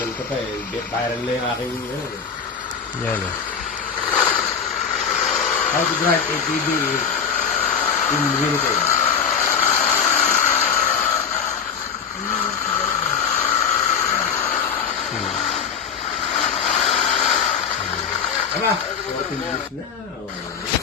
Tagal ko pa eh. Viral na yung aking Yan o. How to drive ATV in Winnipeg. Tara! 14 years now.